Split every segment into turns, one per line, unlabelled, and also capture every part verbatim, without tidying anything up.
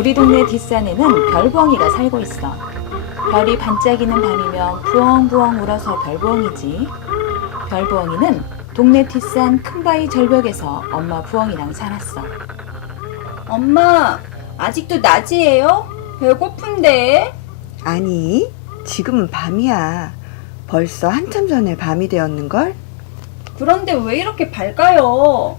우리 동네 뒷산에는 별부엉이가 살고 있어. 별이 반짝이는 밤이면 부엉부엉 울어서 별부엉이지. 별부엉이는 동네 뒷산 큰 바위 절벽에서 엄마 부엉이랑 살았어.
엄마, 아직도 낮이에요? 배고픈데?
아니, 지금은 밤이야. 벌써 한참 전에 밤이 되었는걸?
그런데 왜 이렇게 밝아요?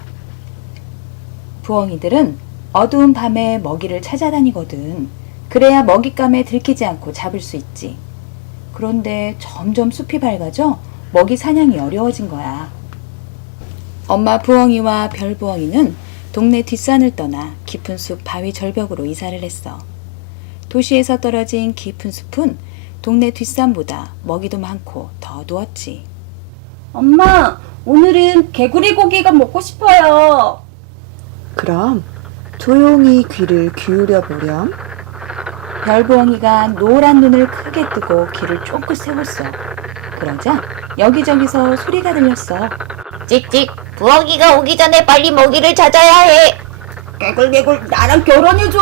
부엉이들은 어두운 밤에 먹이를 찾아다니거든. 그래야 먹잇감에 들키지 않고 잡을 수 있지. 그런데 점점 숲이 밝아져 먹이 사냥이 어려워진 거야. 엄마 부엉이와 별 부엉이는 동네 뒷산을 떠나 깊은 숲 바위 절벽으로 이사를 했어. 도시에서 떨어진 깊은 숲은 동네 뒷산보다 먹이도 많고 더 어두웠지.
엄마, 오늘은 개구리 고기가 먹고 싶어요.
그럼 조용히 귀를 기울여 보렴.
별부엉이가 노란 눈을 크게 뜨고 귀를 쫑긋 세웠어. 그러자 여기저기서 소리가 들렸어.
찍찍, 부엉이가 오기 전에 빨리 먹이를 찾아야 해.
개굴개굴 나랑 결혼해줘.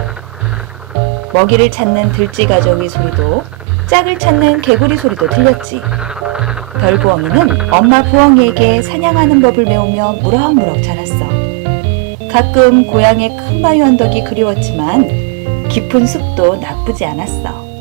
먹이를 찾는 들쥐 가족의 소리도, 짝을 찾는 개구리 소리도 들렸지. 별부엉이는 엄마 부엉이에게 사냥하는 법을 배우며 무럭무럭 자랐어. 가끔 고향의 큰 바위 언덕이 그리웠지만 깊은 숲도 나쁘지 않았어.